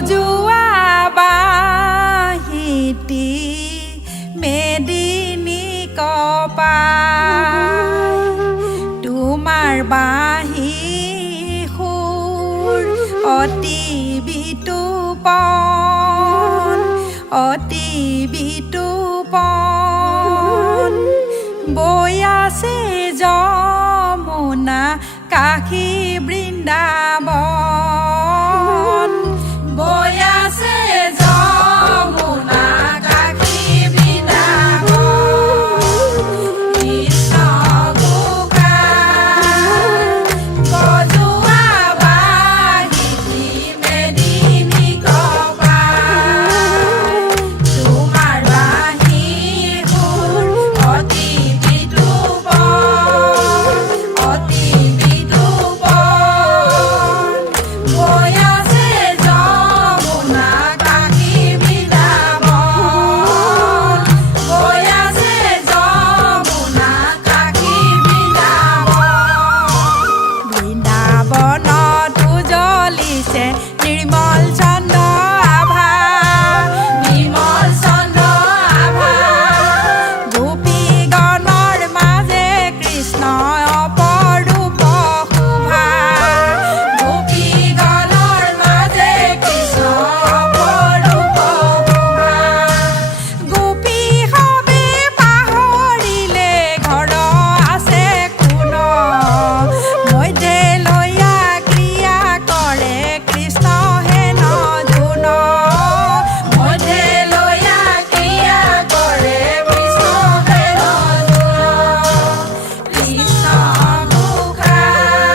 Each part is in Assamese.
বজোৱা বাঁহীটি মেদিনী কপাই তোমাৰ বাঁহী সুৰ অতি বিতুপন অতি বিতুপন বৈ আছে যমুনা কাশী বৃন্দাবন বৈ আছে যমুনা কাশী বৃন্দাবন কৃষ্ণ গোসাঁই বজোৱা বাঁহীটি মেদিনী কপাই তোমাৰ বাঁহী সুৰ অতি বিতুপন অতি বিতুপন বৈ আছে যমুনা কাশী বৃন্দাবন বৈ আছে যমুনা কাশী বৃন্দাবন বৃন্দাবনতো জ্বলিছে নিৰ্মল চন্দ্ৰ আভা নিৰ্মল চন্দ্ৰ আভা গোপীগণৰ মাজে কৃষ্ণ অপৰূপ শোভা গোপীগণৰ মাজে কৃষ্ণ অপৰূপ শোভা গোপী সবে পাহৰিলে ঘৰ আছে কোন মধ্যে লৈয়া ক্ৰিয়া কৰে কৃষ্ণ হেন জোন মধ্যে লৈয়া ক্ৰিয়া কৰে কৃষ্ণ হেন জোন কৃষ্ণ গোসাঁই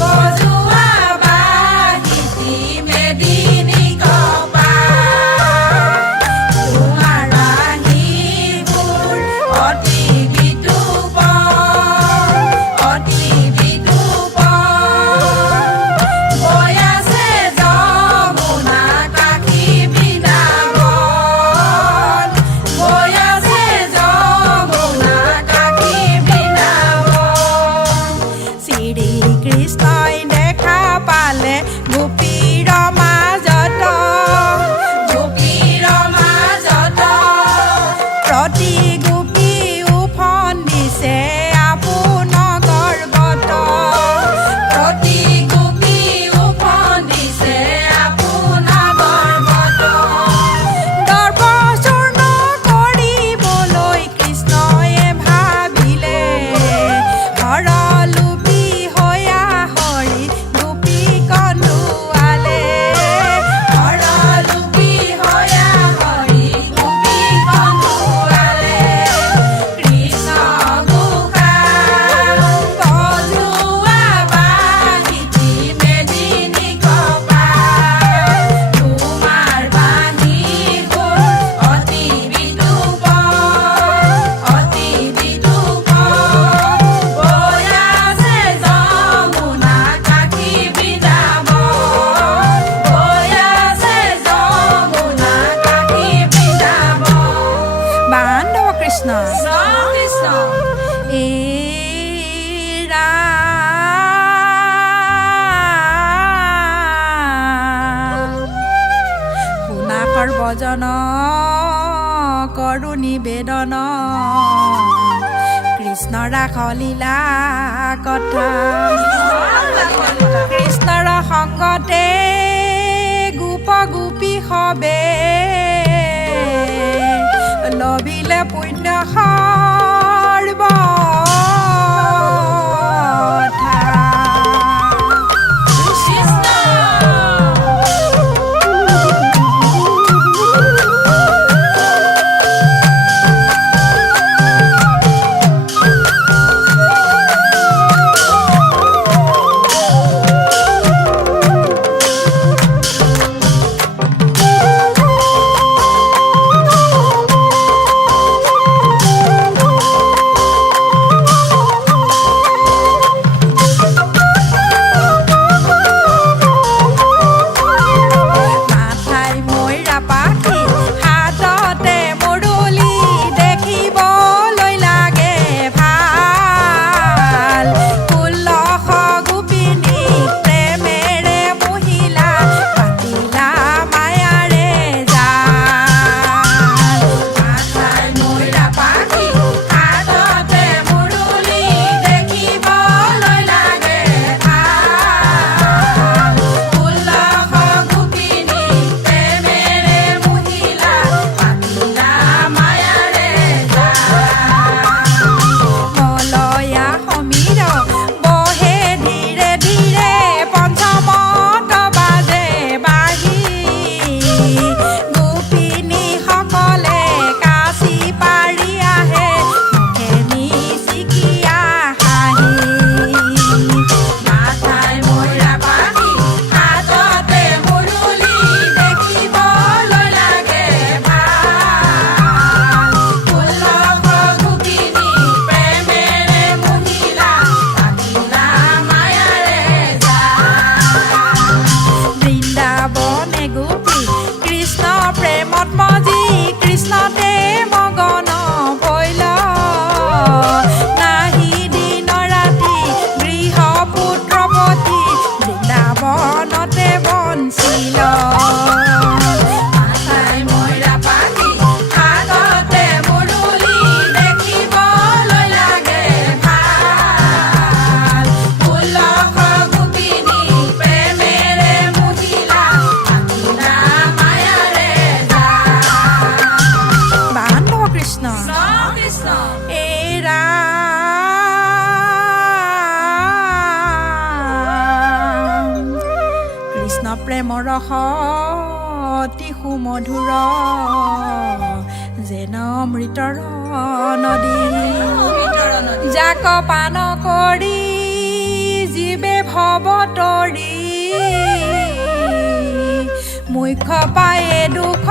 বজোৱা বাঁহীটি মেদিনী কপাই তোমাৰ বাঁহী সুৰ অতি বিতুপন অতি বিতুপন বৈ আছে যমুনা কাশী বৃন্দাবন বৈ আছে যমুনা কাশী বৃন্দাবন শ্ৰীকৃষ্ণই দেখা পালে গোপীৰ মাজত গোপীৰ মাজত প্ৰতি গোপী উফন দিছে আপোন গৰ্বত প্ৰতি গোপী উফন দিছে আপোন গৰ্বত গৰ্বচূৰ্ণ কৰিবলৈ কৃষ্ণয়ে ভাবিলে হৰলোভী হৈয়া হৰি গোপী কন্দুৱালে হৰলোভী হৈয়া হৰি গোপী কন্দুৱালে কৃষ্ণ গোসাঁই বজোৱা বাঁহীটি মেদিনী কপাই তোমাৰ বাঁহী সুৰ অতি বিতুপন অতি বিতুপন বৈ আছে যমুনা কাশী বৃন্দাবন বৈ আছে যমুনা কাশী বৃন্দাবন বান্ধৱ কৃষ্ণ কৃষ্ণ এ শুনা সৰ্বজন কৰো নিবেদন কৃষ্ণ ৰাস লীলা কথা কৃষ্ণৰ সংগতে গোপ গোপী সবে লভিলে পুণ্য সৰ্বথা প্ৰেমৰ ৰস অতি সুমধুৰ যেন অমৃতৰ নদী যাক পান কৰি জীৱে ভৱতৰী মুখ্য পায়ে দুখ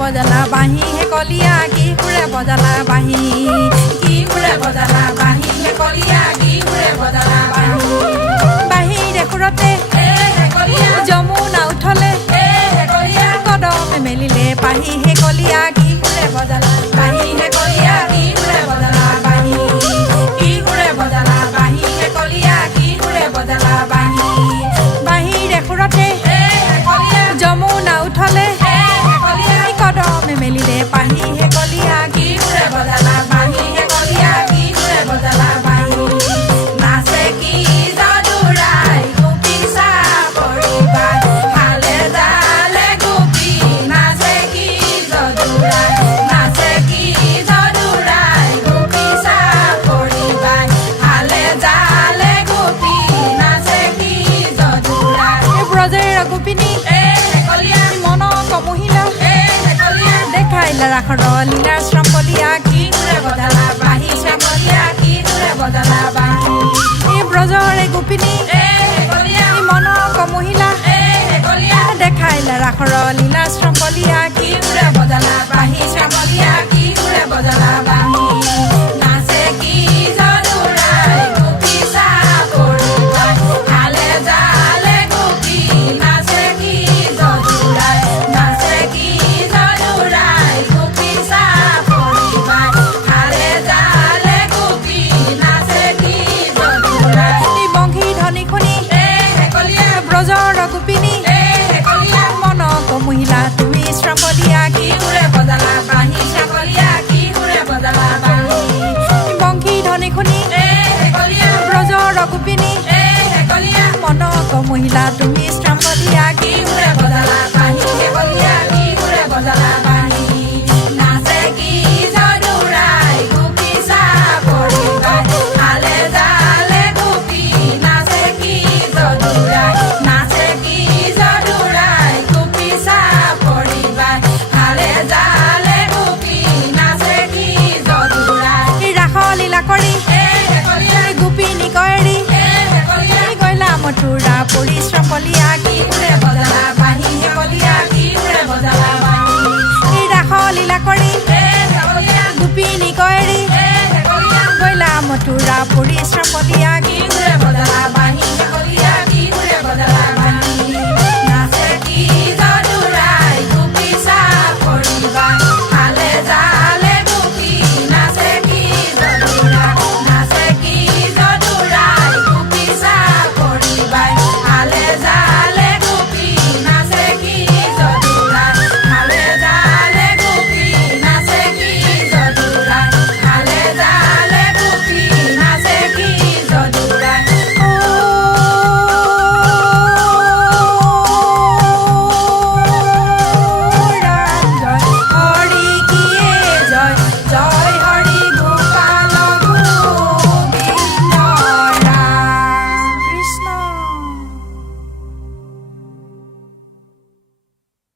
বজালা বাঁহী হে কলিয়া কি ফুৰে বজালা বাঁহী কি ফুৰে বজালা বাঁহী হে কলিয়া কি ফুৰে বজালা বাঁহী বাঁহী দেখুৰতে যমুনা উঠলে কদমে মেলিলে পাহি হে কলিয়া কি ফুৰে বজালা বাঁহী হে কলিয়া কি ফুৰে বজালা বাঁহী কি ফুৰে বজালা বাঁহী হে কলিয়া কি ফুৰে বজালা বাঁহী বাঁহী দেখুৰতে যমুনা উঠলে কদমে মেলিলে পাহি হে কলিয়া কি ফুৰে বজালা বাঁহী হে কলিয়া কি ফুৰে বজালা বাঁহী নাচে কি যদুৰাই গোপী চাপৰিবা হালে জালে গোপী নাচে কি যদুৰাই গোপী চাপৰিবা হালে জালে গোপী নাচে কি যদুৰাই ব্ৰজেৰ গোপিনী মনক মহিলা দেখাইলা ৰাখৰ লীলাৰ শ্ৰম কলিয়া কি ফুৰে বজালা বাঁহী শ্ৰম কলিয়া কি ফুৰে বজালা বাঁহী ব্ৰজৰে গোপিনী মনক মহিলা দেখাইলা ৰাখৰ লীলাৰ শ্ৰম কলিয়া কি ফুৰে বজালা বাঁহী শ্ৰম কলিয়া কি ফুৰে বজালা বাঁহী নাচে কি যদুৰাই গোপী চাপৰিবা হালে জালে গোপী নাচে কি যদুৰাই ব্ৰজৰ গোপিনী মনক মহিলা তুমি শ্ৰম কলিয়া কি ফুৰে বজালা বাঁহী শ্ৰম কলিয়া কি ফুৰে বজালা বাঁহী বংশী ধনী শুনি ব্ৰজৰ গোপিনী মনক মহিলা তুমি শ্ৰম কলিয়া কি ফুৰে বজালা বাঁহী হে কলিয়া কি ফুৰে বজালা বাঁহী নাচে কি যদুৰাই গোপী চাপৰিবা হালে জালে গোপী নাচে কি যদুৰাই গোপিনী কয়ৰি গইলা মথুৰা পৰিশ্ৰম কলিয়া কি ফুৰে বজালা বাঁহী হে কলিয়া কি ফুৰে বজালা বাঁহী ৰাস লীলা কৰি গোপিনী কয়ৰি গইলা মথুৰা পৰিশ্ৰম কলিয়া